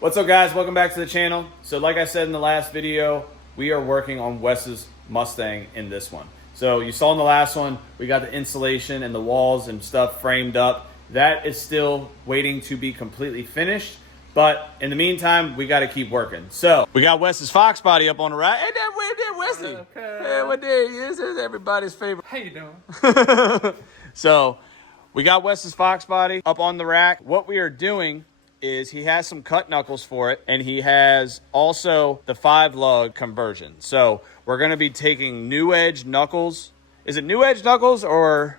What's up, guys? Welcome back to the channel. So like I said in the last video, we are working on Wes's Mustang in this one. So you saw in the last one, we got the insulation and the walls and stuff framed up. That is still waiting to be completely finished. But in the meantime, we got to keep working. So we got Wes's FOXBODY up on the rack. Hey, there, Wesley. Hey, what there he is. Here's everybody's favorite. How you doing? So we got Wes's FOXBODY up on the rack. What we are doing is he has some cut knuckles for it, and he has also the 5-lug conversion. So we're going to be taking new edge knuckles. Is it new edge knuckles, or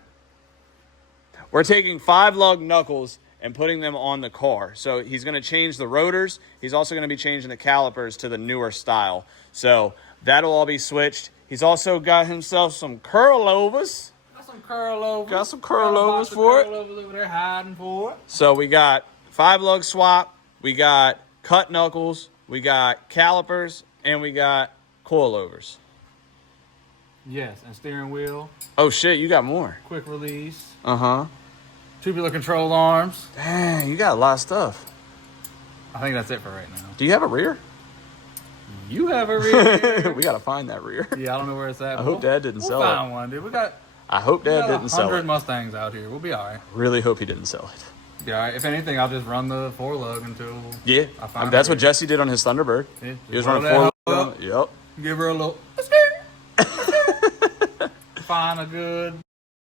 we're taking 5-lug knuckles and putting them on the car? So he's going to change the rotors. He's also going to be changing the calipers to the newer style. So that'll all be switched. He's also got himself some curlovers. Got some curlovers. Got some curlovers for it. Curlovers over there hiding for it. So we got 5-lug swap, we got cut knuckles, we got calipers, and we got coilovers. Yes, and steering wheel. Oh shit, you got more. Quick release. Uh-huh. Tubular control arms. Dang, you got a lot of stuff. I think that's it for right now. Do you have a rear? You have a rear. We gotta find that rear. Yeah, I don't know where it's at. I hope Dad didn't sell it. We'll find one, dude. I hope Dad didn't sell 100 it. Mustangs out here. We'll be all right. Really hope he didn't sell it. Be all right. If anything, I'll just run the 4-lug until Yeah, I find that's it. what Jesse did on his Thunderbird. Yeah, He was running 4-lug. Yep. Give her a little. Find a good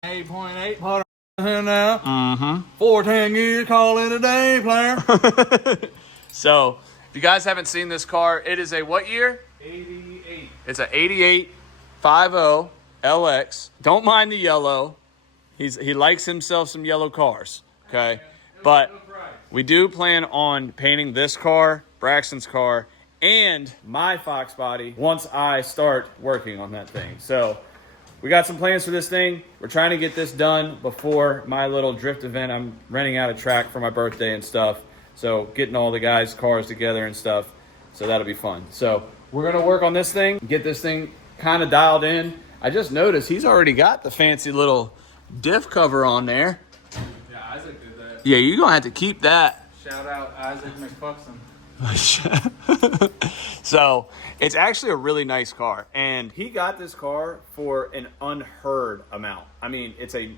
8.8 putter here now. Mm-hmm. 410 gears, call it a day, player. So, if you guys haven't seen this car, it is a what year? 88. It's an 88 50 LX. Don't mind the yellow. He likes himself some yellow cars, okay? But we do plan on painting this car, Braxton's car, and my FOXBODY once I start working on that thing. So we got some plans for this thing. We're trying to get this done before my little drift event. I'm renting out a track for my birthday and stuff. So getting all the guys' cars together and stuff. So that'll be fun. So we're going to work on this thing, get this thing kind of dialed in. I just noticed he's already got the fancy little diff cover on there. Yeah, Isaac did that. Yeah, you're going to have to keep that. Shout out Isaac McFuxon. So it's actually a really nice car, and he got this car for an unheard amount. I mean, it's a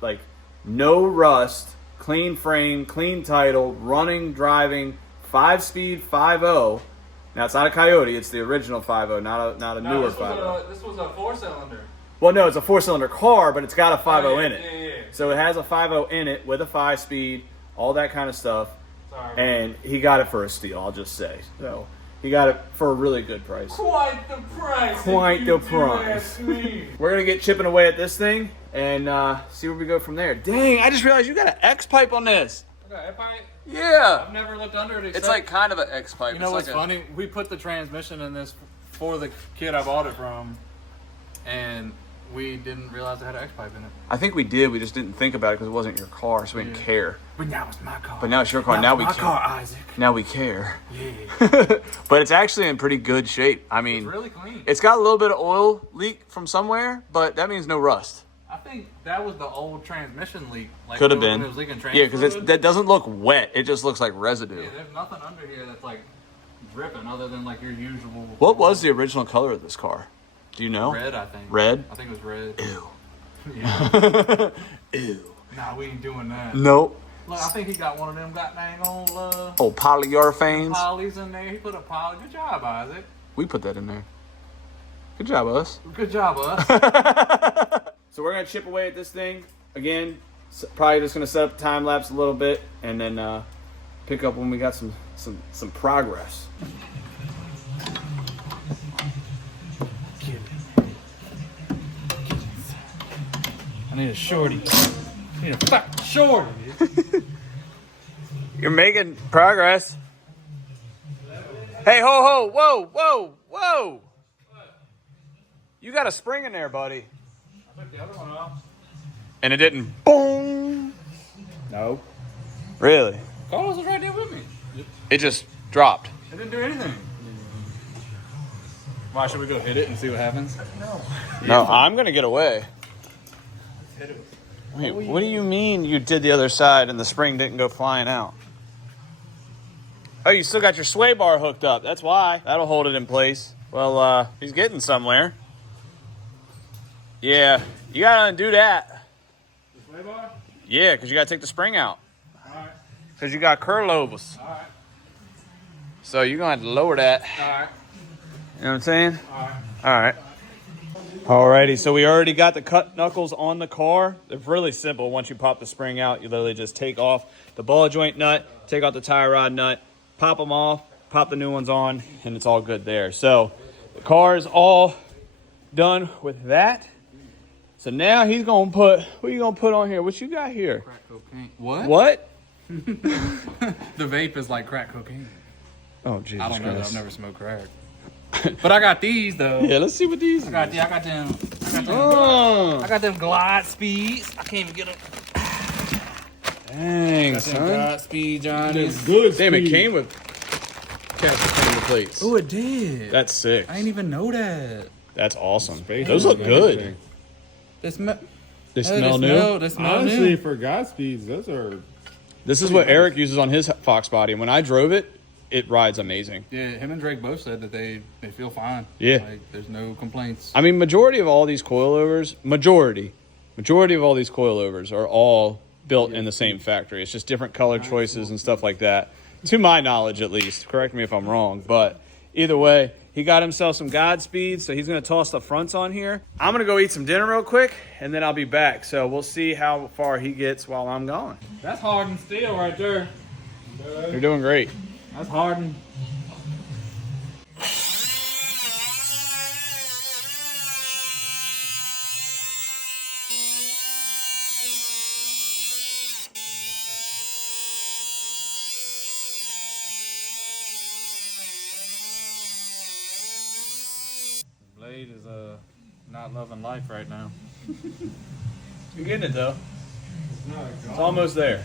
like no rust, clean frame, clean title, running, driving, 5-speed 5.0. Now it's not a Coyote; it's the original 5.0, not a newer 5.0. This was a 4-cylinder. Well, no, it's a 4-cylinder car, but it's got a 5.0 in it. Yeah. So it has a 5.0 in it with a 5-speed, all that kind of stuff. Sorry, And he got it for a steal, I'll just say. So he got it for a really good price. Quite the price. Quite the price. We're going to get chipping away at this thing and see where we go from there. Dang, I just realized you got an X-pipe on this. Okay, Yeah. I've never looked under it. It's like kind of an X-pipe. You know what's funny? We put the transmission in this for the kid I bought it from, and we didn't realize it had an X-pipe in it. I think we did. We just didn't think about it because it wasn't your car, so we didn't care. But now it's my car. But now it's your car. Now we my care. car, Isaac. Now we care. Yeah. But it's actually in pretty good shape. I mean, It's really clean. it's got a little bit of oil leak from somewhere, but that means no rust. I think that was the old transmission leak. Like Could have when been. It was leaking Yeah, because fluid. that doesn't look wet. It just looks like residue. Yeah, there's nothing under here that's like dripping other than like your usual. What was the original color of this car? Do you know? Red, I think. Red? I think it was red. Ew. Yeah. Ew. Nah, we ain't doing that. Nope. Look, I think he got one of them goddamn old Oh, polyurethanes. polys in there. He put a poly. Good job, Isaac. We put that in there. Good job, us. Good job, us. So we're gonna chip away at this thing again. Probably just gonna set up time lapse a little bit and then pick up when we got some progress. I need a shorty. I need a fucking shorty. You're making progress. Hey, ho, ho, whoa, whoa, whoa. You got a spring in there, buddy. I took the other one off. And it didn't boom. No. Really? Carlos was right there with me. It just dropped. It didn't do anything. Why should we go hit it and see what happens? No, I'm gonna get away. Hit it. Wait, what do you mean you did the other side and the spring didn't go flying out? Oh, you still got your sway bar hooked up. That's why. That'll hold it in place. Well, he's getting somewhere. Yeah, you gotta undo that. The sway bar? Yeah, because you gotta take the spring out. All right. Because you got curlovers. All right. So you're gonna have to lower that. All right. You know what I'm saying? All right. All right. Alrighty, so we already got the cut knuckles on the car. They're really simple. Once you pop the spring out, you literally just take off the ball joint nut, take out the tie rod nut, pop them off, pop the new ones on, and it's all good there. So the car is all done with that. So now he's gonna put, what are you gonna put on here? What you got here? Crack cocaine. What? What? The vape is like crack cocaine. Oh, Jesus I don't know. Christ. I've never smoked crack. But I got these though. Yeah, let's see what these I got them. Oh, I got them glide speeds. I can't even get them. dang, Got them son. glide speed, Johnny's. Good. Damn, it speed. came with cast plates. Oh, it did. That's sick. I didn't even know that. That's awesome. Space Those look and good. everything. They smell. They smell new. They smell Honestly, new. for Godspeeds, those are. This is what Eric uses on his FOXBODY. And when I drove it, it rides amazing. Yeah, him and Drake both said that they feel fine. Yeah. Like, there's no complaints. I mean, majority of all these coilovers, majority of all these coilovers are all built in the same factory. It's just different color choices and stuff like that. To my knowledge, at least. Correct me if I'm wrong. But either way, he got himself some Godspeed, so he's going to toss the fronts on here. I'm going to go eat some dinner real quick, and then I'll be back. So we'll see how far he gets while I'm gone. That's hardened steel right there. You're doing great. That's hardened. Blade is not loving life right now. You're getting it, though. It's almost there.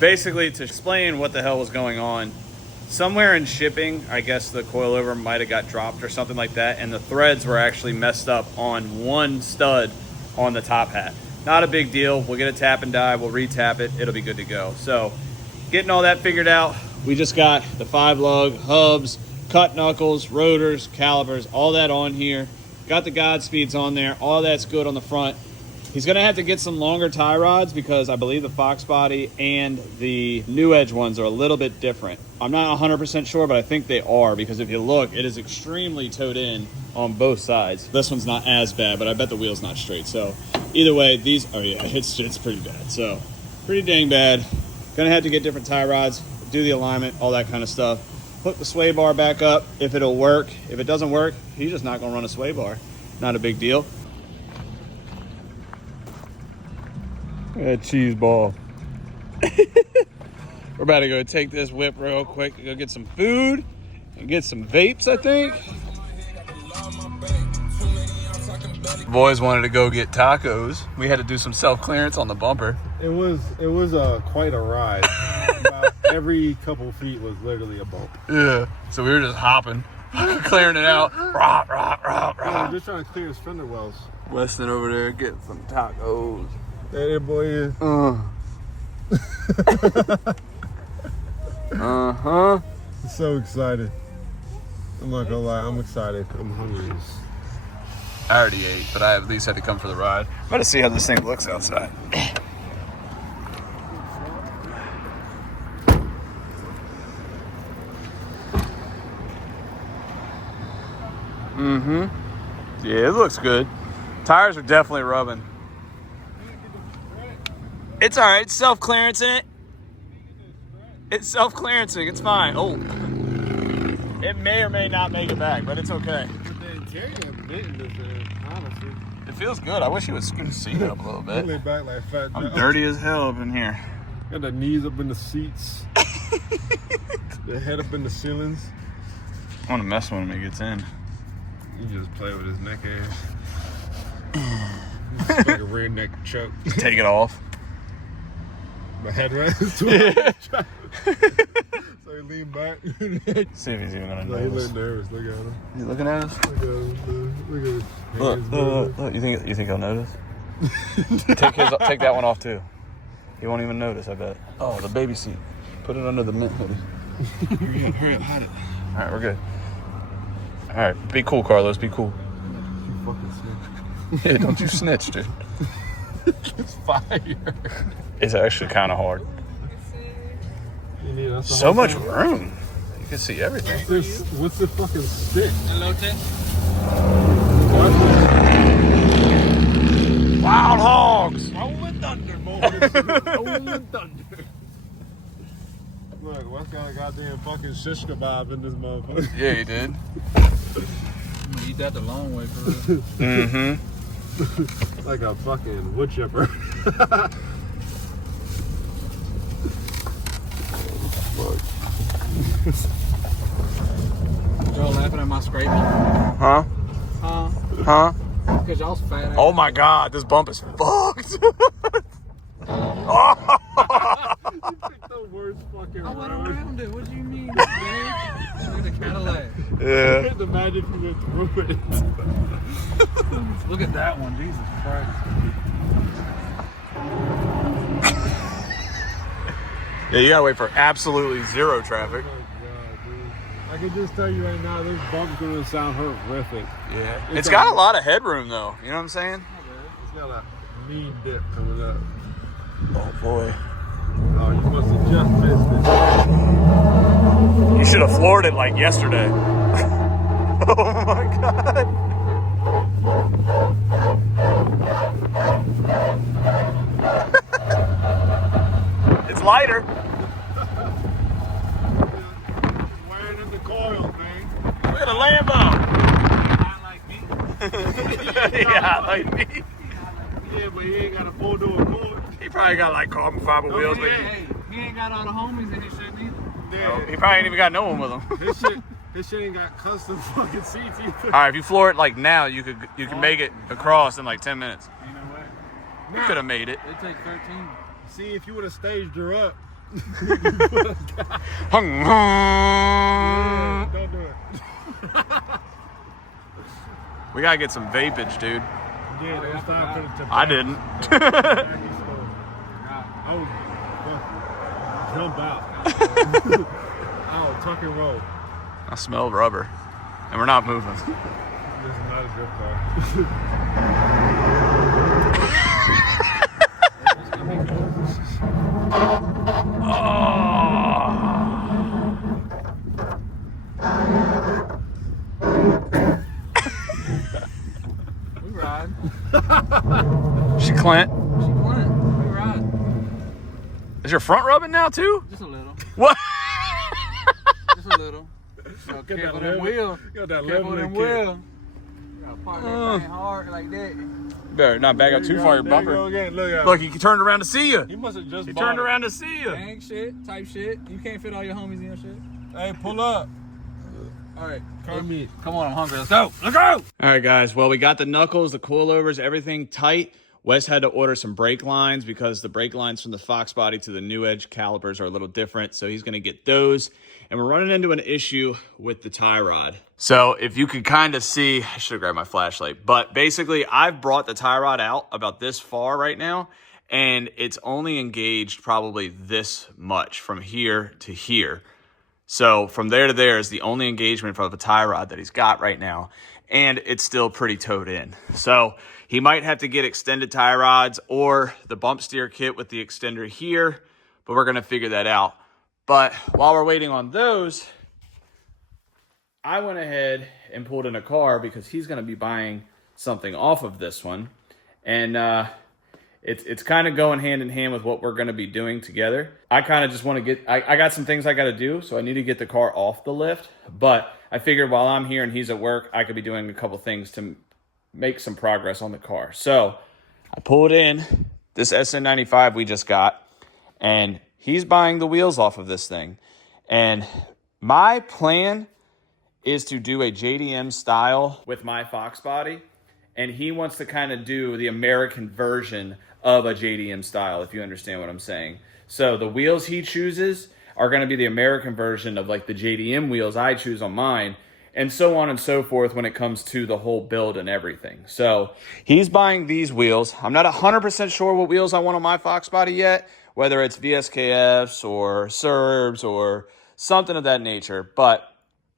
Basically, to explain what the hell was going on, somewhere in shipping, I guess the coilover might have got dropped or something like that, and the threads were actually messed up on one stud on the top hat. Not a big deal. We'll get a tap and die. We'll re-tap it. It'll be good to go. So getting all that figured out, we just got the 5-lug hubs, cut knuckles, rotors, calipers, all that on here. Got the Godspeeds on there. All that's good on the front. He's going to have to get some longer tie rods because I believe the FOXBODY and the New Edge ones are a little bit different. I'm not 100% sure, but I think they are because if you look, it is extremely towed in on both sides. This one's not as bad, but I bet the wheel's not straight. So either way, these, oh yeah, it's pretty bad. So pretty dang bad. Going to have to get different tie rods, do the alignment, all that kind of stuff. Hook the sway bar back up if it'll work. If it doesn't work, he's just not going to run a sway bar. Not a big deal. That cheese ball. We're about to go take this whip real quick to go get some food and get some vapes, I think. Boys wanted to go get tacos. We had to do some self-clearance on the bumper. It was quite a ride. About every couple feet was literally a bump. Yeah. So we were just hopping, clearing it out. Rah, rah, rah, rah. I'm just trying to clear his fender wells. Weston over there getting some tacos. That boy is. Uh-huh. I'm so excited. I'm not gonna lie, I'm excited. I'm hungry. I already ate, but I at least had to come for the ride. I'm about to see how this thing looks outside. Mm-hmm. Yeah, it looks good. Tires are definitely rubbing. It's all right. It's self-clearancing it. It's self-clearancing. It's fine. Oh. It may or may not make it back, but it's okay. The interior bit in this, honestly. It feels good. I wish you would scoot the seat up a little I bit. lay back like fat. I'm dirty as hell up in here. Got the knees up in the seats. The head up in the ceilings. I want to mess with him when he gets in. You just play with his neck ass. It's like a redneck choke. Take it off. My headrest. lean back. See if he's even gonna No, he notice. look nervous. Look at him. You looking at us? Look at him. Look at his Look, hands look. You think he'll notice? Take that one off too. He won't even notice, I bet. Oh, the baby seat. Put it under the mint hoodie. Hurry up, hide it. All right, we're good. All right, be cool, Carlos. Be cool. You fucking snitch. Yeah, don't you snitch, dude. It's fire. It's actually kind of hard. You need us to So hold much it. room. You can see everything. What's the fucking stick? Hello, Ted. Wild hogs. Rolling thunder, boys. Rolling thunder. Look, Wes got a goddamn fucking shish kebab in this motherfucker. Yeah, he did. I'm gonna eat that the long way for real. Mm-hmm. Like a fucking wood chipper. Y'all laughing at my scraping? Huh? Huh? Huh? Because y'all's fat ass. Oh my God, this bump is fucked. You picked the worst fucking I went road. around it. What do you mean, man? Look at the Cadillac. Yeah. Can't imagine if you went through it. Look at that one. Jesus Christ. Yeah, you gotta wait for absolutely zero traffic. Oh, God, dude. I can just tell you right now, this bump's gonna sound horrific. Yeah. It's got a lot of headroom though. You know what I'm saying? It's got a mean dip coming up. Oh boy. Oh, you must have just missed it. You should have floored it like yesterday. Oh my God. It's lighter. Wearing in the coils, man. Look at a Lambo. Not like me. Yeah, like me. Yeah, but he ain't got a 4-door cord. He probably got like carbon fiber wheels, but Hey, he ain't got all the homies in his shit neither. Yeah. he probably ain't even got no one with him. This shit ain't got custom fucking seats either. All right, if you floor it like now, you can make it across in like 10 minutes. You know what? You could have made it. It take 13. See, if you would have staged her up. Hung. Don't do it. We gotta get some vapage, dude. Yeah, don't stop for the tobacco. I didn't. Tobacco store. I would jump out. I'll tuck and roll. I smell rubber, and we're not moving. This is not a drift car. We ride. She Clint. She won. We ride. Is your front rubbing now too? Just a little. What? Just a little. So careful them wheels. Got that Careful level them kick. wheels. You gotta park that thing hard like that. Better not back up too far your There you go bumper. again. Look at Look, he turned around to see you. He must have just He bought turned it. around to see you. Gang shit, type shit. You can't fit all your homies in your shit. Hey, pull up. All right. Come in. Come on, I'm hungry. Let's go. Let's go. All right, guys. Well, we got the knuckles, the coilovers, everything tight. Wes had to order some brake lines because the brake lines from the FOXBODY to the New Edge calipers are a little different. So he's going to get those. And we're running into an issue with the tie rod. So if you could kind of see, I should have grabbed my flashlight. But basically, I've brought the tie rod out about this far right now. And it's only engaged probably this much from here to here. So from there to there is the only engagement for the tie rod that he's got right now. And it's still pretty towed in. So he might have to get extended tie rods or the bump steer kit with the extender here. But we're going to figure that out. But while we're waiting on those, I went ahead and pulled in a car because he's going to be buying something off of this one. And it's kind of going hand in hand with what we're going to be doing together. I kind of just want to get, I got some things I got to do, so I need to get the car off the lift. But I figured while I'm here and he's at work, I could be doing a couple things to make some progress on the car. So I pulled in this SN95 we just got, and he's buying the wheels off of this thing. And my plan is to do a JDM style with my FOXBODY. And he wants to kind of do the American version of a JDM style, if you understand what I'm saying. So the wheels he chooses are going to be the American version of like the JDM wheels I choose on mine, and so on and so forth when it comes to the whole build and everything. So he's buying these wheels. I'm not 100% sure what wheels I want on my FOXBODY yet, whether it's VSKFs or Serbs or something of that nature, but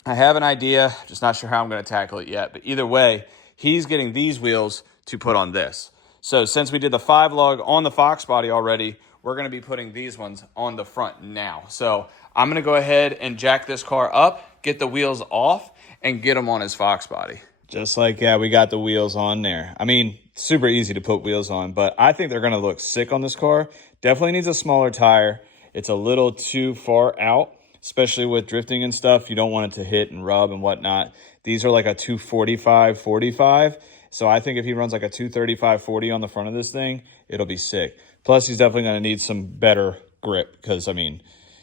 I have an idea, just not sure how I'm going to tackle it yet. But either way, he's getting these wheels to put on this. So since we did the 5-lug on the FOXBODY already, we're going to be putting these ones on the front now. So I'm going to go ahead and jack this car up, get the wheels off, and get them on his FOXBODY. Just like that, we got the wheels on there. I mean, super easy to put wheels on, but I think they're going to look sick on this car. Definitely needs a smaller tire. It's a little too far out, especially with drifting and stuff. You don't want it to hit and rub and whatnot. These are like a 245/45. So I think if he runs like a 235/40 on the front of this thing, it'll be sick. Plus, he's definitely going to need some better grip because, I mean,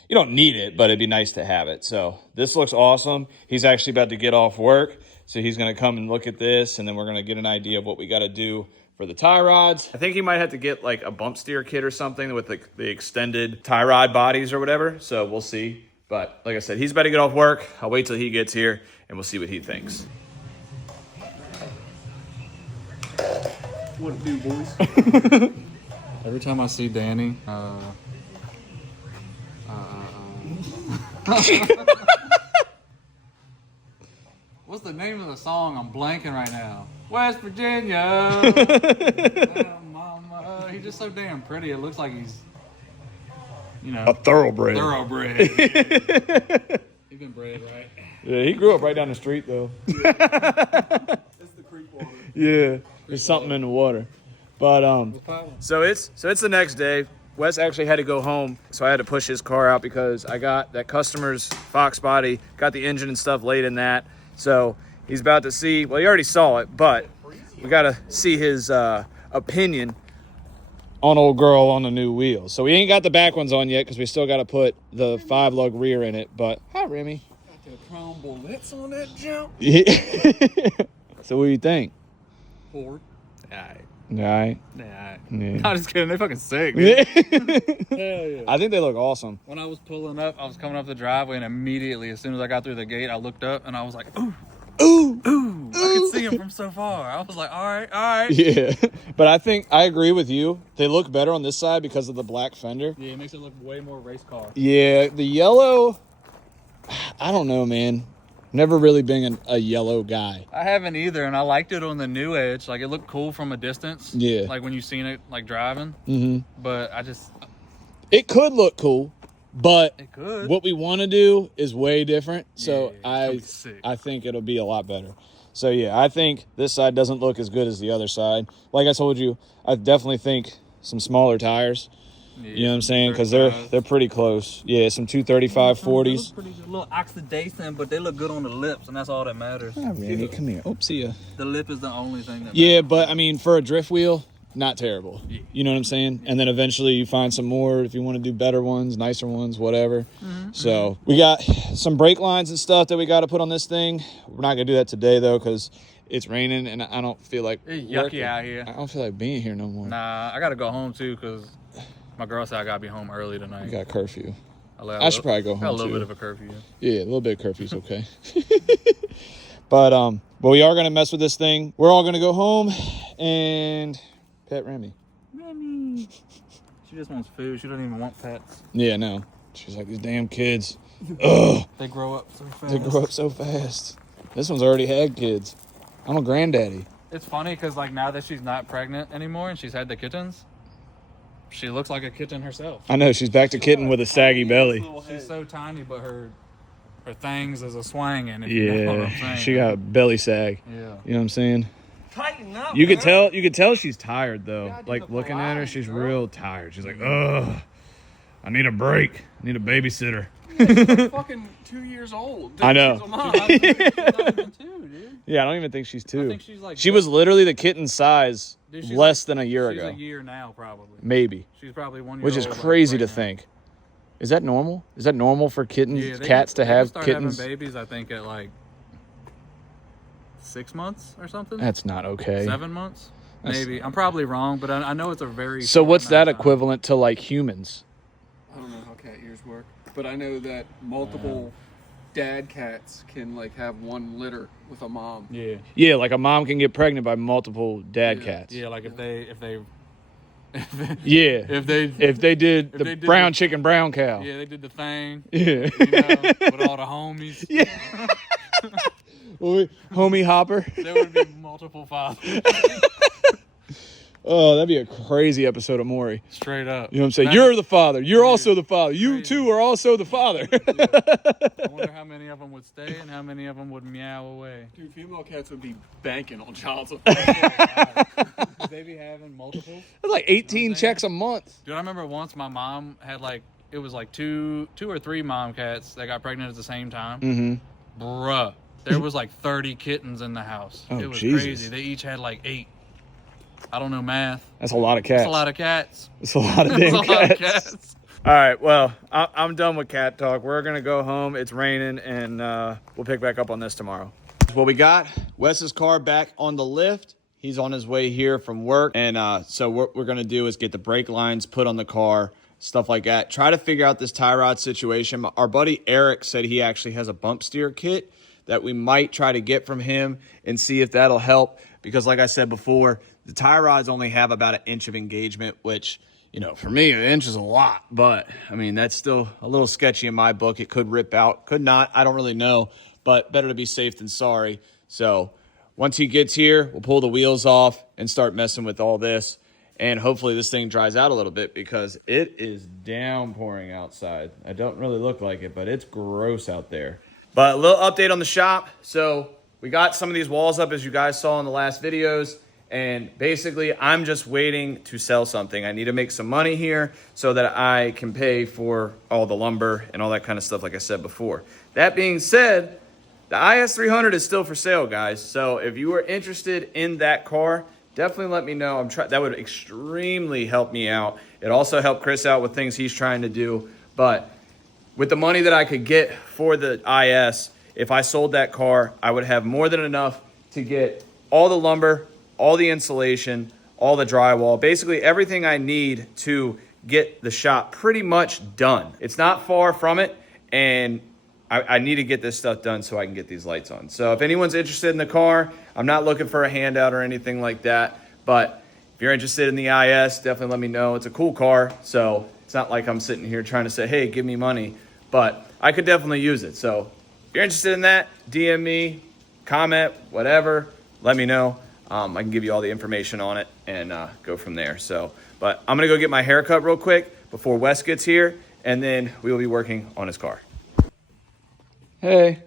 you don't need it, but it'd be nice to have it. So this looks awesome. He's actually about to get off work. So he's going to come and look at this, and then we're going to get an idea of what we got to do for the tie rods. I think he might have to get like a bump steer kit or something with the extended tie rod bodies or whatever. So we'll see. But like I said, he's about to get off work. I'll wait till he gets here, and we'll see what he thinks. What it do, boys? Every time I see Danny, what's the name of the song? I'm blanking right now. West Virginia. Damn, mama. He's just so damn pretty. It looks like he's, you know, A thoroughbred. Thoroughbred. He's been bred, right? Yeah, he grew up right down the street, though. It's the creek water. Yeah, there's something in the water. But so it's the next day. Wes actually had to go home, so I had to push his car out because I got that customer's FOXBODY, got the engine and stuff laid in that. So he's about to see, well, he already saw it, but we got to see his opinion on old girl on the new wheels. So we ain't got the back ones on yet because we still got to put the 5-lug rear in it. But hi, Remy. Got the chrome bullets on that jump. Yeah. So what do you think? Ford. All right. Nah. Yeah. I'm just kidding. They fucking sick, dude. Hell yeah. I think they look awesome. When I was pulling up, I was coming up the driveway, and immediately, as soon as I got through the gate, I looked up, and I was like, ooh. Ooh. Ooh. I could see him from so far. I was like, all right. Yeah. But I think I agree with you. They look better on this side because of the black fender. Yeah, it makes it look way more race car. Yeah. The yellow, I don't know, man. Never really been a yellow guy. I haven't either, and I liked it on the new Edge. Like, it looked cool from a distance. Yeah. Like, when you seen it, like, driving. Mm-hmm. But I just... It could look cool, but It could. what we want to do is way different. So Yeah, it's gonna be sick. I think it'll be a lot better. So, yeah, I think this side doesn't look as good as the other side. Like I told you, I definitely think some smaller tires. Yeah, You know what I'm saying? Because they're pretty close. Yeah, some 235/40s. They look pretty good. A little oxidation, but they look good on the lips, and that's all that matters. Hi, Randy, come here. Oh, see ya. The lip is the only thing that Yeah, but I mean, for a drift wheel, not terrible. Yeah. You know what I'm saying? And then eventually you find some more if you want to do better ones, nicer ones, whatever. So we got some brake lines and stuff that we got to put on this thing. We're not going to do that today, though, because it's raining, and I don't feel like It's yucky working. out here. I don't feel like being here no more. Nah, I got to go home, too, because my girl said I got to be home early tonight. You got a curfew. I should probably go home, got a little too. bit of a curfew. Yeah, a little bit of curfew's okay. But we are going to mess with this thing. We're all going to go home and pet Remy. Remy. She just wants food. She doesn't even want pets. Yeah, no. She's like, these damn kids. Ugh. They grow up so fast. They grow up so fast. This one's already had kids. I'm a granddaddy. It's funny because, like, now that she's not pregnant anymore and she's had the kittens, she looks like a kitten herself. I know, she's back to kitten with a saggy belly. She's so tiny, but her things is a swanging. If Yeah, you know what I'm saying. she got a belly sag. Yeah. You know what I'm saying? Tighten up. You could tell she's tired though. Yeah, dude, Like the looking at her, flies, she's bro. real tired. She's like, ugh, I need a break. I need a babysitter. She's fucking 2 years old. Dude, I know. She's a mom. She's not even two, dude. Yeah, I don't even think she's two. I think she's like She was literally the kitten size Dude, she's less than a year She's ago. a year now, probably. Maybe. She's probably 1 year Which is old, like, crazy right to now. think. Is that normal? Is that normal for kittens, Yeah, cats to they can have start kittens? having babies, I think, at like 6 months or something. That's not okay. 7 months, That's- maybe. I'm probably wrong, but I know it's a very. So short what's amount that of time. equivalent to like humans? I don't know how cat ears work. but I know that multiple dad cats can like have one litter with a mom. Yeah. Yeah, like a mom can get pregnant by multiple dad Yeah. cats. Yeah, like if they Yeah. if they If they did if the they did brown the- chicken, brown cow. yeah, they did the thing. Yeah. You know, with all the homies. Yeah. Homie Hopper. There would be multiple fathers. Oh, that'd be a crazy episode of Maury. Straight up. You know what I'm saying? Imagine- You're the father. You're also the father. You Crazy. too are also the father. I wonder how many of them would stay and how many of them would meow away. Dude, female cats would be banking on child support. Would they be having multiples? That's like 18 checks a month. Dude, I remember once my mom had like, it was like two or three mom cats that got pregnant at the same time. Mm-hmm. Bruh. There was like 30 kittens in the house. Oh, it was Jesus. crazy. They each had like 8. I don't know math. That's a lot of cats. That's a lot of cats. It's a lot of That's damn a lot of cats. cats. All right, well, I'm done with cat talk. We're going to go home. It's raining, and we'll pick back up on this tomorrow. Well, we got Wes's car back on the lift. He's on his way here from work. And so what we're going to do is get the brake lines put on the car, stuff like that. Try to figure out this tie rod situation. Our buddy Eric said he actually has a bump steer kit that we might try to get from him and see if that'll help. Because like I said before, the tie rods only have about 1 inch of engagement, which, you know, for me, 1 inch is a lot. But, I mean, that's still a little sketchy in my book. It could rip out, could not. I don't really know. But better to be safe than sorry. So once he gets here, we'll pull the wheels off and start messing with all this. And hopefully this thing dries out a little bit because it is downpouring outside. I don't really look like it, but it's gross out there. But a little update on the shop. So we got some of these walls up, as you guys saw in the last videos. And basically, I'm just waiting to sell something. I need to make some money here so that I can pay for all the lumber and all that kind of stuff, like I said before. That being said, the IS300 is still for sale, guys. So if you are interested in that car, definitely let me know. That would extremely help me out. It also helped Chris out with things he's trying to do. But with the money that I could get for the IS, if I sold that car, I would have more than enough to get all the lumber, all the insulation, all the drywall, basically everything I need to get the shop pretty much done. It's not far from it, and I need to get this stuff done so I can get these lights on. So if anyone's interested in the car, I'm not looking for a handout or anything like that, but if you're interested in the IS, definitely let me know. It's a cool car, so it's not like I'm sitting here trying to say, hey, give me money, but I could definitely use it. So if you're interested in that, DM me, comment, whatever, let me know. I can give you all the information on it and go from there. So, but I'm going to go get my haircut real quick before Wes gets here, and then we will be working on his car. Hey.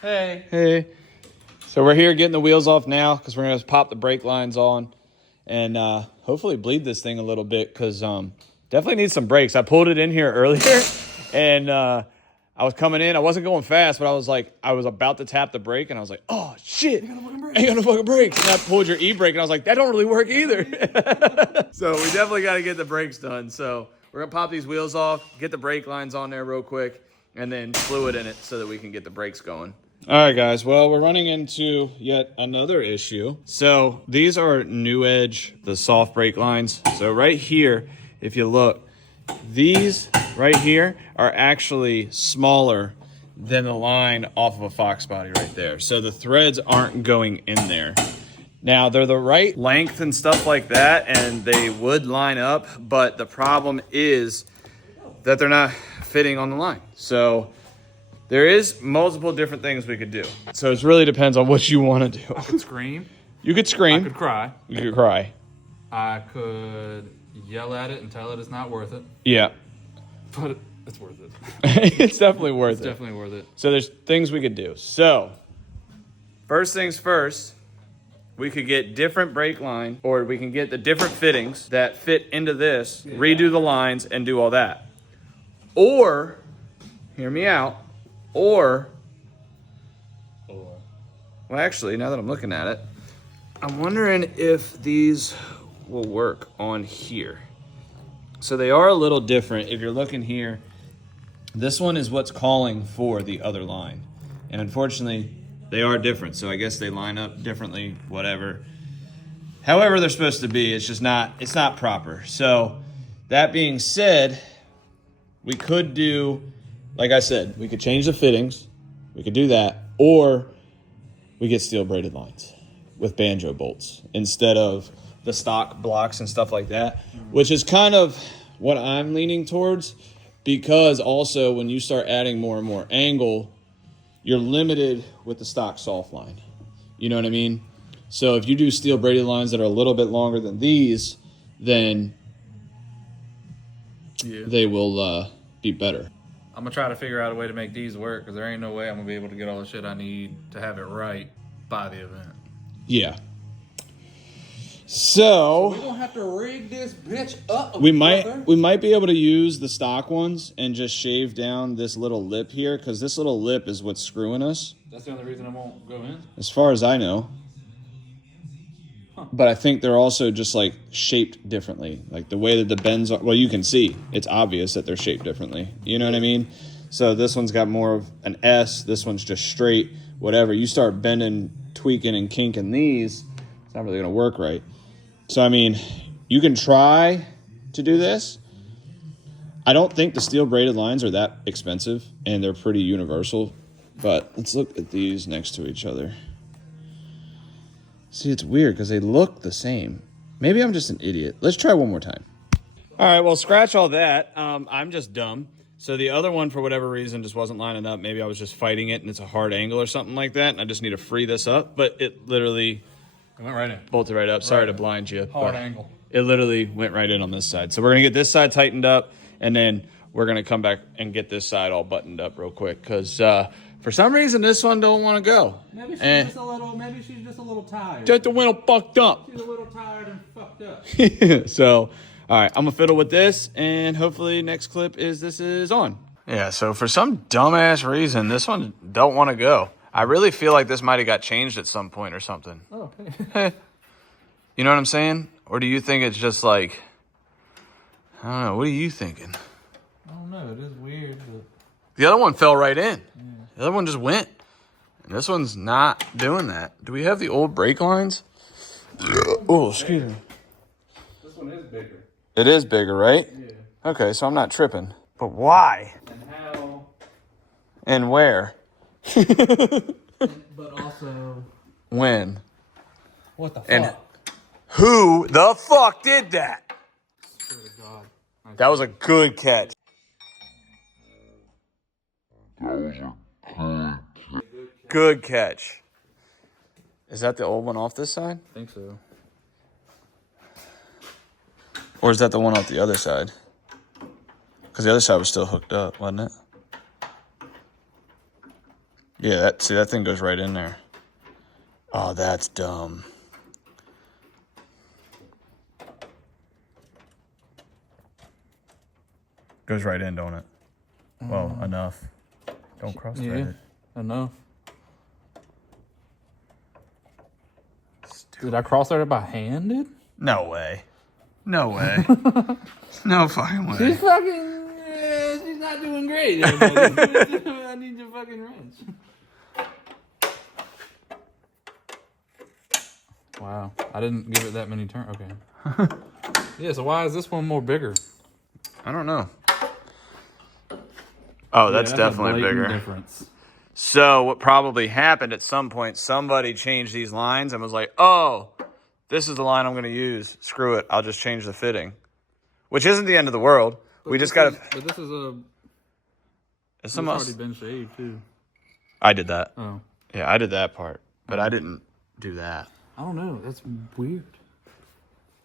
Hey. Hey. So we're here getting the wheels off now because we're going to pop the brake lines on and hopefully bleed this thing a little bit because definitely need some brakes. I pulled it in here earlier and I was coming in. I wasn't going fast, but I was about to tap the brake and I was like, oh, shit. Ain't got no fucking brakes. And I pulled your e-brake and I was like, that don't really work either. So we definitely got to get the brakes done. So we're going to pop these wheels off, get the brake lines on there real quick, and then fluid in it so that we can get the brakes going. All right, guys. Well, we're running into yet another issue. So these are New Edge, the soft brake lines. So right here, if you look, these right here are actually smaller than the line off of a FOXBODY right there. So the threads aren't going in there. Now, they're the right length and stuff like that, and they would line up, but the problem is that they're not fitting on the line. So there is multiple different things we could do. So it really depends on what you want to do. I could scream. You could scream. I could cry. You could cry. I could yell at it and tell it it's not worth it. Yeah. But it's worth it. It's definitely worth It's it. definitely worth it. So there's things we could do. So first things first, we could get different brake line, or we can get the different fittings that fit into this, redo the lines, and do all that. Or, hear me out, or, well, actually, now that I'm looking at it, I'm wondering if these will work on here. So they are a little different. If you're looking here, this one is what's calling for the other line. And unfortunately, they are different. So I guess they line up differently, whatever. However they're supposed to be, it's just not, it's not proper. So that being said, we could do like I said, we could change the fittings. We could do that. Or we get steel braided lines with banjo bolts instead of the stock blocks and stuff like that, which is kind of what I'm leaning towards, because also when you start adding more and more angle, you're limited with the stock soft line. You know what I mean? So if you do steel braided lines that are a little bit longer than these, then they will be better. I'm gonna try to figure out a way to make these work, because there ain't no way I'm gonna be able to get all the shit I need to have it right by the event. Yeah. So we're gonna have to rig this bitch up. we might be able to use the stock ones and just shave down this little lip here, because this little lip is what's screwing us. That's the only reason I won't go in. As far as I know. But I think they're also just like shaped differently. Like the way that the bends are, well, you can see it's obvious that they're shaped differently. You know what I mean? So this one's got more of an S, this one's just straight, whatever. You start bending, tweaking, and kinking these, it's not really gonna work right. So I mean, you can try to do this. I don't think the steel braided lines are that expensive, and they're pretty universal. But let's look at these next to each other. See, it's weird because they look the same. Maybe I'm just an idiot. Let's try one more time. All right, well, scratch all that. I'm just dumb. So the other one, for whatever reason, just wasn't lining up. Maybe I was just fighting it and it's a hard angle or something like that, and I just need to free this up. But it literally went right in. Bolted right up. Sorry to blind you. Hard angle. It literally went right in on this side. So we're going to get this side tightened up, and then we're going to come back and get this side all buttoned up real quick, because for some reason, this one don't want to go. Maybe she's just a little. Maybe she's just a little tired. Just a little fucked up. She's a little tired and fucked up. So, all right, I'm gonna fiddle with this, and hopefully, next clip this is on. Yeah. So for some dumbass reason, this one don't want to go. I really feel like this might have got changed at some point or something. Oh. You know what I'm saying? Or do you think it's just like, I don't know. What are you thinking? I don't know. It is weird, but the other one fell right in. The other one just went. And this one's not doing that. Do we have the old brake lines? Oh, excuse me. this one is bigger. It is bigger, right? Yeah. Okay, so I'm not tripping. But why? And how? And where? But also, When? what the fuck? And who the fuck did that? Swear to God. That was a good catch. Good catch. Is that the old one off this side? I think so. Or is that the one off the other side? Because the other side was still hooked up, wasn't it? Yeah, see, that thing goes right in there. Oh, that's dumb. Goes right in, don't it? Well, enough. Don't cross thread it. Enough. Did I cross there by hand, dude? No way. No way. No fucking way. She's fucking. She's not doing great. I need your fucking wrench. Wow, I didn't give it that many turns. Okay. Yeah, so why is this one more bigger? I don't know. Oh, that's a definitely blatant bigger. Difference. So what probably happened at some point, somebody changed these lines and was like, oh, this is the line I'm going to use. Screw it. I'll just change the fitting. Which isn't the end of the world. But We just got to... But this is a... It's It's already been shaved, too. I did that. Oh. Yeah, I did that part. But I didn't do that. I don't know. That's weird.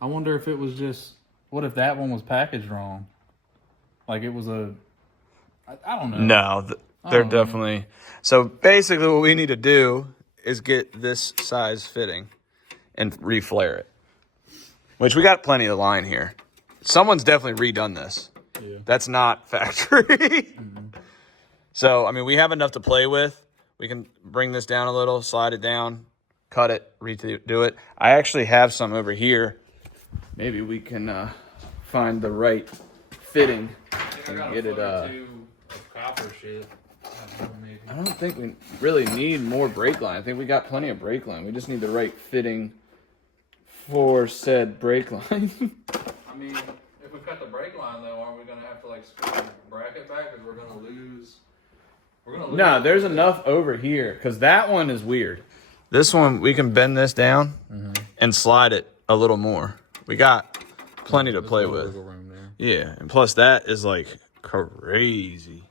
I wonder if it was just... What if that one was packaged wrong? Like it was a... I don't know. No, they're definitely... So basically what we need to do is get this size fitting and reflare it. Which we got plenty of line here. Someone's definitely redone this. Yeah. That's not factory. So, I mean, we have enough to play with. We can bring this down a little, slide it down, cut it, redo it. I actually have some over here. Maybe we can find the right fitting and get it... Copper shit. I don't think we really need more brake line. I think we got plenty of brake line. We just need the right fitting for said brake line. I mean, if we cut the brake line line though, aren't we gonna have to like screw the bracket back because we're gonna lose? No, there's enough over here because that one is weird. This one, we can bend this down and slide it a little more. We got plenty to play with. Room there. Yeah, and plus that is like crazy.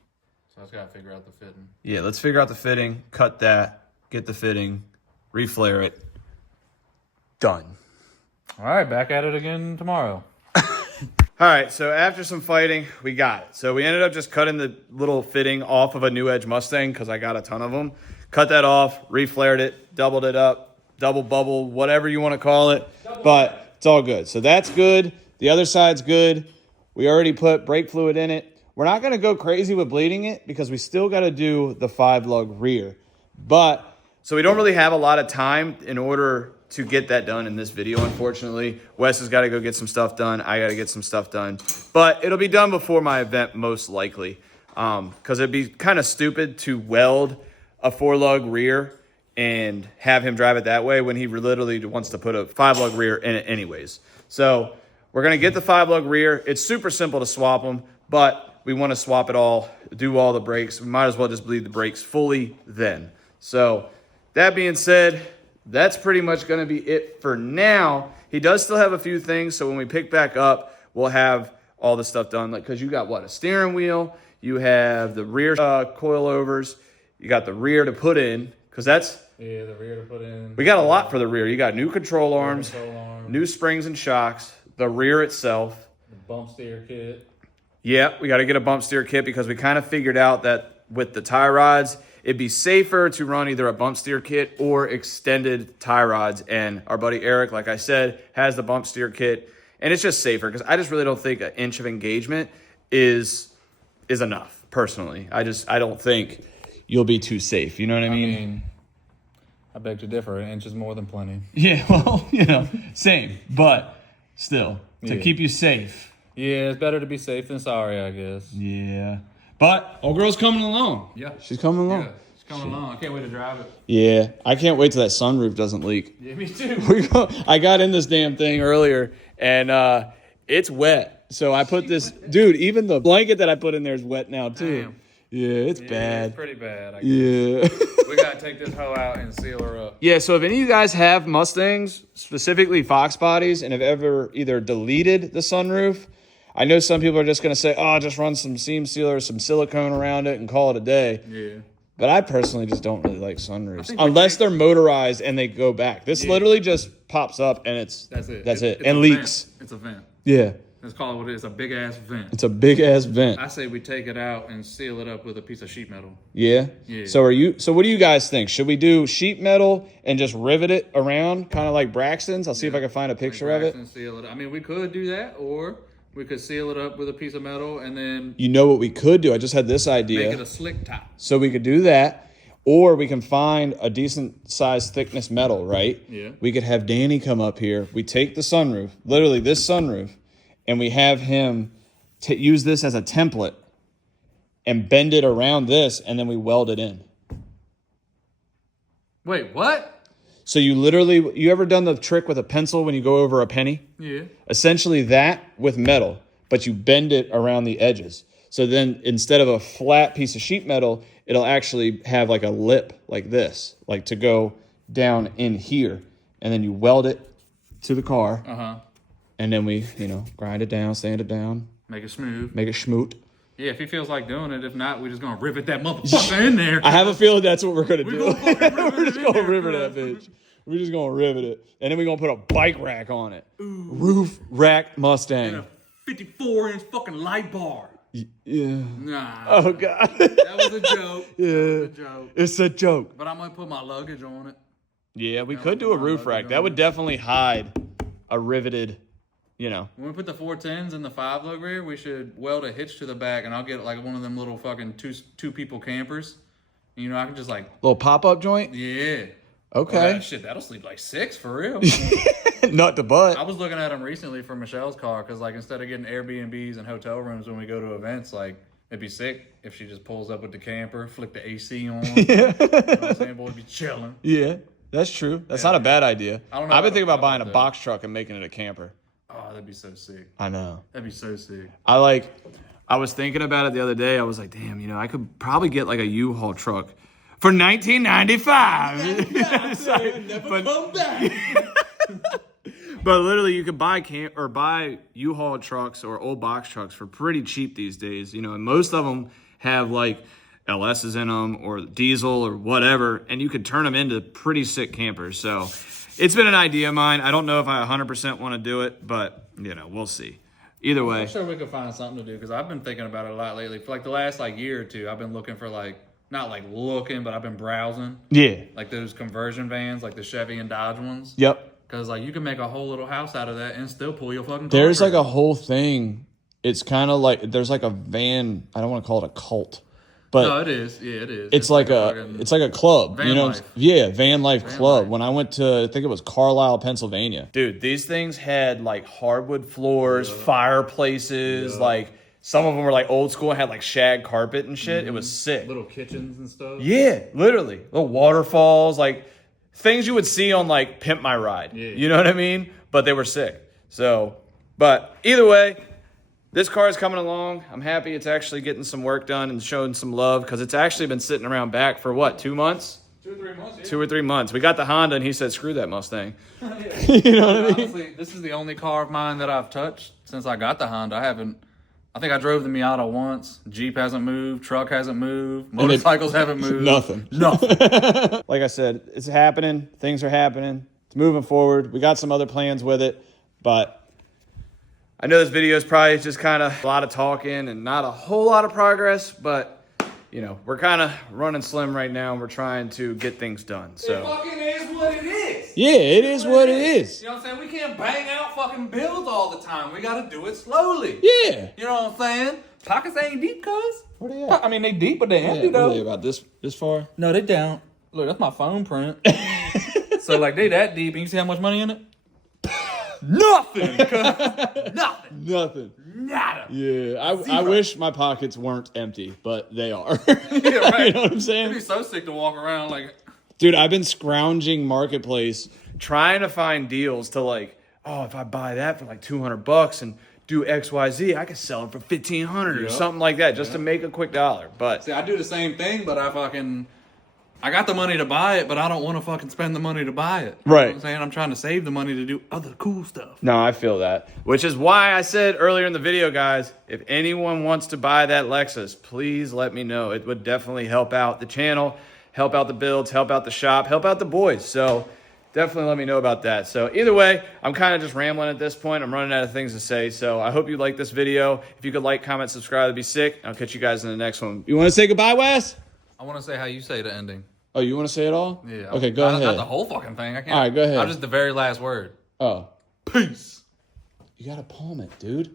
So I just gotta figure out the fitting. Yeah, let's figure out the fitting, cut that, get the fitting, reflare it. Done. All right, back at it again tomorrow. All right, so after some fighting, we got it. So we ended up just cutting the little fitting off of a New Edge Mustang because I got a ton of them. Cut that off, reflared it, doubled it up, double bubble, whatever you want to call it. But it's all good. So that's good. The other side's good. We already put brake fluid in it. We're not going to go crazy with bleeding it because we still got to do the 5-lug rear. But so we don't really have a lot of time in order to get that done in this video, unfortunately. Wes has got to go get some stuff done. I got to get some stuff done. But it'll be done before my event, most likely. Because it'd be kind of stupid to weld a 4-lug rear and have him drive it that way when he literally wants to put a 5-lug rear in it anyways. So we're going to get the 5-lug rear. It's super simple to swap them, but we want to swap it all, do all the brakes. We might as well just bleed the brakes fully then. So that being said, that's pretty much going to be it for now. He does still have a few things, so when we pick back up, we'll have all the stuff done. Like, because you got, what, a steering wheel, you have the rear coilovers, you got the rear to put in, because that's... Yeah, the rear to put in. We got a lot for the rear. You got new control arms, new springs and shocks, the rear itself. The bump steer kit. Yeah, we got to get a bump steer kit because we kind of figured out that with the tie rods, it'd be safer to run either a bump steer kit or extended tie rods. And our buddy Eric, like I said, has the bump steer kit. And it's just safer because I just really don't think an inch of engagement is enough, personally. I don't think you'll be too safe. You know what I mean? I beg to differ. An inch is more than plenty. Yeah, well, same. But still, to keep you safe. Yeah, it's better to be safe than sorry, I guess. Yeah. But old girl's coming along. Yeah. She's coming along. Yeah, she's coming along. I can't wait to drive it. Yeah. I can't wait till that sunroof doesn't leak. Yeah, me too. I got in this damn thing earlier, and it's wet. So I put this... Dude, even the blanket that I put in there is wet now, too. Damn. Yeah, it's bad. It's pretty bad, I guess. Yeah. We got to take this hoe out and seal her up. Yeah, so if any of you guys have Mustangs, specifically FOXBODYs, and have ever either deleted the sunroof, I know some people are just going to say, oh, just run some seam sealer, some silicone around it and call it a day. Yeah. But I personally just don't really like sunroofs. Unless they're motorized and they go back. This literally just pops up and That's it. That's it. It's And a leaks. Vent. It's a vent. Yeah. Let's call it what it is, a big-ass vent. It's a big-ass vent. I say we take it out and seal it up with a piece of sheet metal. Yeah? Yeah. So what do you guys think? Should we do sheet metal and just rivet it around, kind of like Braxton's? I'll see if I can find a picture of it. Seal it. I mean, we could do that, or we could seal it up with a piece of metal and then You know what we could do? I just had this idea. make it a slick top. So we could do that, or we can find a decent size thickness metal, right? Yeah. We could have Danny come up here. We take the sunroof, literally this sunroof, and we have him use this as a template and bend it around this, and then we weld it in. Wait, what? So you ever done the trick with a pencil when you go over a penny? Yeah. Essentially that with metal, but you bend it around the edges. So then instead of a flat piece of sheet metal, it'll actually have like a lip like this, like to go down in here. And then you weld it to the car. Uh-huh. And then we, grind it down, sand it down. Make it smooth. Make it schmoot. Yeah, if he feels like doing it. If not, we're just going to rivet that motherfucker in there. I have a feeling that's what we're going to do. Gonna fucking rivet We're just it going to in there, rivet that bitch. We're just going to rivet it. And then we're going to put a bike rack on it. Ooh. Roof rack And Mustang. a 54-inch fucking light bar. Yeah. Nah. Oh, God. That was a joke. Yeah. That was a joke. It's a joke. But I'm going to put my luggage on it. Yeah, we could do a roof rack. That would definitely hide a riveted, When we put the 410s in the 5-lug rear, we should weld a hitch to the back, and I'll get like one of them little fucking two-people campers. And, I can just like... little pop-up joint? Yeah. Okay. Oh, shit, that'll sleep like 6 for real. Nut to butt. I was looking at them recently for Michelle's car because, like, instead of getting Airbnbs and hotel rooms when we go to events, like, it'd be sick if she just pulls up with the camper, flick the AC on. You know what I'm saying? Boy, be chilling. Yeah, that's true. That's not a bad idea. I don't know I've been how thinking to- about buying a how to- box truck and making it a camper. Oh, that'd be so sick. I know. That'd be so sick. I was thinking about it the other day. I was like, damn, you know, I could probably get like a U-Haul truck for $19.95. Never come back. But literally, you could buy U-Haul trucks or old box trucks for pretty cheap these days. You know, and most of them have like LSs in them or diesel or whatever, and you could turn them into pretty sick campers. So it's been an idea of mine. I don't know if I 100% want to do it, but you know, we'll see. Either way, I'm sure we could find something to do because I've been thinking about it a lot lately. For like the last like year or two, I've been looking for like not like looking, but I've been browsing. Yeah. Like those conversion vans, like the Chevy and Dodge ones. Yep. Because like you can make a whole little house out of that and still pull your fucking car. There's like a whole thing. It's kind of like there's like a van. I don't want to call it a cult, but no, it is. Yeah, it is. It's like a club. Van you know, life. yeah, van life club. life. When I went to, I think it was Carlisle, Pennsylvania. Dude, these things had like hardwood floors, fireplaces, like some of them were like old school and had like shag carpet and shit. It was sick. little kitchens and stuff. Yeah, literally. Little waterfalls, like things you would see on like Pimp My Ride. Yeah. You know what I mean? But they were sick. So, but either way, this car is coming along. I'm happy it's actually getting some work done and showing some love because it's actually been sitting around back for what, 2 months? 2 or 3 months. Yeah. 2 or 3 months. We got the Honda and he said, screw that Mustang. Yeah. You know what I mean? Honestly, this is the only car of mine that I've touched since I got the Honda. I think I drove the Miata once. Jeep hasn't moved. Truck hasn't moved. Motorcycles haven't moved. Nothing. Like I said, it's happening. Things are happening. It's moving forward. We got some other plans with it, but I know this video is probably just kind of a lot of talking and not a whole lot of progress, but you know, we're kind of running slim right now and we're trying to get things done. So It fucking is what it is. yeah, it is what it is. You know what I'm saying? We can't bang out fucking builds all the time. We gotta do it slowly. Yeah. You know what I'm saying? Pockets ain't deep, cuz. Where they at? I mean, they deep, but they empty, though. What are they, about this far? No, they down. Look, that's my phone print. So, like, they that deep, and you see how much money in it? Nothing, cuz. Nothing. Nothing. Nada. Yeah, I wish my pockets weren't empty, but they are. Yeah, right. You know what I'm It'd saying? be so sick to walk around like... Dude, I've been scrounging Marketplace, trying to find deals to like, oh, if I buy that for like $200 and do XYZ, I could sell it for $1,500 or something like that, just to make a quick dollar. But See, I do the same thing, but I got the money to buy it, but I don't want to fucking spend the money to buy it. You know Right. what I'm saying? I'm trying to save the money to do other cool stuff. no, I feel that. Which is why I said earlier in the video, guys, if anyone wants to buy that Lexus, please let me know. It would definitely help out the channel, help out the builds, help out the shop, help out the boys. So definitely let me know about that. So either way, I'm kind of just rambling at this point. I'm running out of things to say. So I hope you like this video. If you could like, comment, subscribe, that'd be sick. I'll catch you guys in the next one. You want to say goodbye, Wes? I want to say how you say the ending. Oh, you want to say it all? Yeah. Okay, go ahead. Not the whole fucking thing. I can't. All right, go ahead. I'm just the very last word. Oh, Peace. you got to palm it, dude.